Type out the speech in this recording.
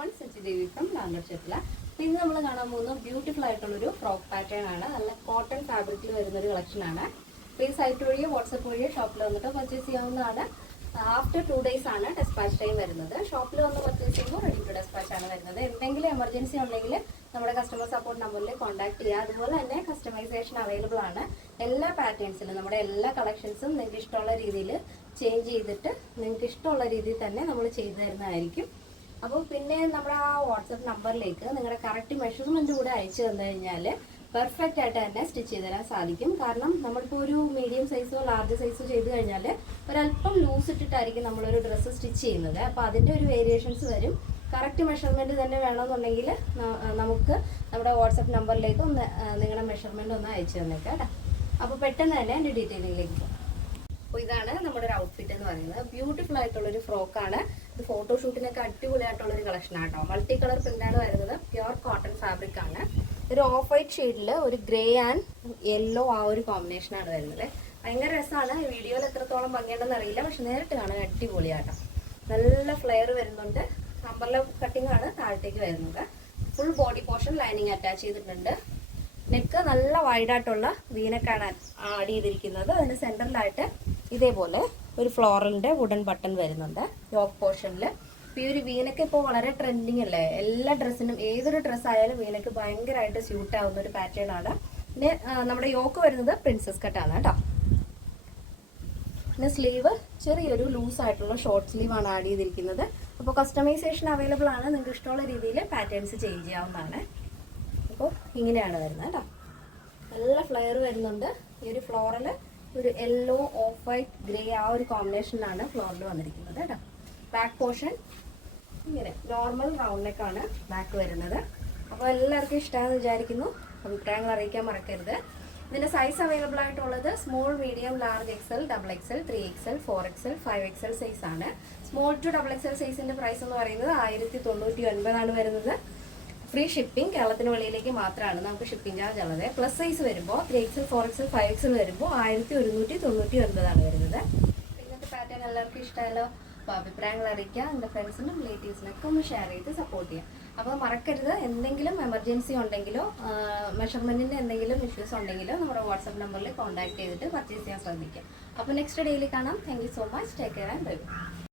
everyone, Sachi Devi from Langar Chetla. ഇന്ന് നമ്മൾ കാണാൻ പോകുന്ന ബ്യൂട്ടിഫുൾ ആയിട്ടുള്ള ഒരു ഫ്രോക്ക് പാറ്റേൺ ആണ്. നല്ല കോട്ടൺ ഫാബ്രിക്കിൽ വരുന്ന ഒരു കളക്ഷൻ ആണ്. അപ്പോൾ ഈ സൈറ്റ് വഴിയോ വാട്സ്ആപ്പ് വഴിയോ ഷോപ്പിൽ വന്നിട്ട് പർച്ചേസ് ചെയ്യാവുന്നതാണ്. ആഫ്റ്റർ 2 days ആണ് ഡെസ്പാച്ച് ടൈം വരുന്നത്. ഷോപ്പിൽ വന്ന് പർച്ചേസ് ചെയ്യുമ്പോൾ റെഡി ടു ഡെസ്പാച്ച് ആണ് വരുന്നത്. എന്തെങ്കിലും എമർജൻസി ഉണ്ടെങ്കിൽ നമ്മുടെ കസ്റ്റമർ സപ്പോർട്ട് നമ്പറിൽ കോൺടാക്ട് ചെയ്യുക. അതുപോലെ തന്നെ കസ്റ്റമൈസേഷൻ അവൈലബിൾ ആണ്. എല്ലാ പാറ്റേൺസിലും നമ്മുടെ എല്ലാ കളക്ഷൻസും നിങ്ങൾക്ക് ഇഷ്ടമുള്ള രീതിയിൽ ചേഞ്ച് ചെയ്തിട്ട് നിങ്ങൾക്ക് ഇഷ്ടമുള്ള രീതിയിൽ തന്നെ നമ്മൾ ചെയ്തു തരുന്നതായിരിക്കും. അപ്പോൾ പിന്നെ നമ്മുടെ ആ വാട്സപ്പ് നമ്പറിലേക്ക് നിങ്ങളുടെ കറക്റ്റ് മെഷർമെൻറ്റ് കൂടെ അയച്ചു തന്നു കഴിഞ്ഞാൽ പെർഫെക്റ്റ് ആയിട്ട് തന്നെ സ്റ്റിച്ച് ചെയ്ത് തരാൻ സാധിക്കും. കാരണം നമ്മളിപ്പോൾ ഒരു മീഡിയം സൈസോ ലാർജ് സൈസോ ചെയ്ത് കഴിഞ്ഞാൽ ഒരല്പം ലൂസ് ഇട്ടിട്ടായിരിക്കും നമ്മളൊരു ഡ്രസ്സ് സ്റ്റിച്ച് ചെയ്യുന്നത്. അപ്പോൾ അതിൻ്റെ ഒരു വേരിയേഷൻസ് വരും. കറക്റ്റ് മെഷർമെൻറ്റ് തന്നെ വേണമെന്നുണ്ടെങ്കിൽ നമുക്ക് നമ്മുടെ വാട്സപ്പ് നമ്പറിലേക്ക് ഒന്ന് നിങ്ങളുടെ മെഷർമെൻറ്റ് ഒന്ന് അയച്ചു തന്നേക്കാം കേട്ടോ. അപ്പോൾ പെട്ടെന്ന് തന്നെ എൻ്റെ ഡീറ്റെയിലിംഗിലേക്ക് പോകും. അപ്പോൾ ഇതാണ് നമ്മുടെ ഒരു ഔട്ട്ഫിറ്റ് എന്ന് പറയുന്നത്. ബ്യൂട്ടിഫുൾ ആയിട്ടുള്ളൊരു ഫ്രോക്കാണ്. ഇത് ഫോട്ടോഷൂട്ടിനൊക്കെ അടിപൊളിയായിട്ടുള്ളൊരു കളക്ഷനാണ് കേട്ടോ. മൾട്ടി കളർ പ്രിൻ്റാണ് വരുന്നത്. പ്യുവർ കോട്ടൺ ഫാബ്രിക് ആണ്. ഒരു ഓഫ് വൈറ്റ് ഷെയ്ഡിൽ ഒരു ഗ്രേ ആൻഡ് യെല്ലോ ആ ഒരു കോമ്പിനേഷനാണ് വരുന്നത്. ഭയങ്കര രസമാണ്. വീഡിയോയിൽ എത്രത്തോളം ഭംഗിയുണ്ടെന്ന് അറിയില്ല, പക്ഷെ നേരിട്ട് കാണാൻ അടിപൊളിയാട്ടോ. നല്ല ഫ്ലെയർ വരുന്നുണ്ട്. അമ്പർല കട്ടിംഗ് ആണ് താഴത്തേക്ക് വരുന്നത്. Full body portion lining attach ചെയ്തിട്ടുണ്ട്. നെക്ക് നല്ല വൈഡായിട്ടുള്ള വീനക്കാണ് ആഡ് ചെയ്തിരിക്കുന്നത്. അതിന് സെൻറ്ററിലായിട്ട് ഇതേപോലെ ഒരു ഫ്ലോറലിൻ്റെ വുഡൻ ബട്ടൺ വരുന്നുണ്ട് യോക്ക് പോർഷനിൽ. ഈ ഒരു വീനക്ക് ഇപ്പോൾ വളരെ ട്രെൻഡിങ് അല്ലേ. എല്ലാ ഡ്രസ്സിനും ഏതൊരു ഡ്രസ്സ് ആയാലും വീനക്ക് ഭയങ്കരമായിട്ട് സ്യൂട്ട് ആവുന്ന ഒരു പാറ്റേൺ ആണ്. പിന്നെ നമ്മുടെ യോക്ക് വരുന്നത് പ്രിൻസസ് കട്ടാണ് കേട്ടോ. പിന്നെ സ്ലീവ് ചെറിയൊരു ലൂസ് ആയിട്ടുള്ള ഷോർട്ട് സ്ലീവ് ആണ് ആഡ് ചെയ്തിരിക്കുന്നത്. അപ്പോൾ കസ്റ്റമൈസേഷൻ അവൈലബിൾ ആണ്. നിങ്ങൾക്ക് ഇഷ്ടമുള്ള രീതിയിൽ പാറ്റേൺസ് ചേഞ്ച് ചെയ്യാവുന്നതാണ്. അപ്പോൾ ഇങ്ങനെയാണ് വരുന്നത് കേട്ടോ. നല്ല ഫ്ലെയർ വരുന്നുണ്ട്. ഈ ഒരു ഫ്ലോറൽ ഒരു യെല്ലോ ഓഫ് വൈറ്റ് ഗ്രേ ആ ഒരു കോമ്പിനേഷനിലാണ് ഫ്ലോറിൽ വന്നിരിക്കുന്നത് കേട്ടോ. ബാക്ക് പോർഷൻ ഇങ്ങനെ നോർമൽ റൗണ്ട് നെക്കാണ് ബാക്ക് വരുന്നത്. അപ്പോൾ എല്ലാവർക്കും ഇഷ്ടമാണെന്ന് വിചാരിക്കുന്നു. അഭിപ്രായങ്ങൾ അറിയിക്കാൻ മറക്കരുത്. ഇതിൻ്റെ സൈസ് അവൈലബിൾ ആയിട്ടുള്ളത് small, medium, large, XL, double XL, 3XL, 4XL, 5XL size ആണ്. സ്മോൾ ടു ഡബിൾ എക്സൽ സൈസിൻ്റെ പ്രൈസ് എന്ന് പറയുന്നത് 1099 ആണ് വരുന്നത്. ഫ്രീ ഷിപ്പിംഗ് കേരളത്തിന് വെളിയിലേക്ക് മാത്രമാണ് നമുക്ക് ഷിപ്പിംഗ് ചാർജ് ഉള്ളത്. പ്ലസ് സൈസ് വരുമ്പോൾ 3XL, 4XL, 5XL വരുമ്പോൾ 1199 ആണ് വരുന്നത്. ഇന്നത്തെ പാറ്റേൺ എല്ലാവർക്കും ഇഷ്ടമായല്ലോ. അപ്പോൾ അഭിപ്രായങ്ങൾ അറിയിക്കുക. എൻ്റെ ഫ്രണ്ട്സിനും റിലേറ്റീവ്സിനൊക്കെ ഒന്ന് ഷെയർ ചെയ്ത് സപ്പോർട്ട് ചെയ്യാം. അപ്പോൾ മറക്കരുത്, എന്തെങ്കിലും എമർജൻസി ഉണ്ടെങ്കിലോ മെഷർമെൻറ്റിൻ്റെ എന്തെങ്കിലും ഇഷ്യൂസ് ഉണ്ടെങ്കിലോ നമ്മുടെ വാട്സപ്പ് നമ്പറിൽ കോൺടാക്ട് ചെയ്തിട്ട് പർച്ചേസ് ചെയ്യാൻ ശ്രദ്ധിക്കുക. അപ്പോൾ നെക്സ്റ്റ് ഡേയിൽ കാണാം. Thank you so much. Take care and by.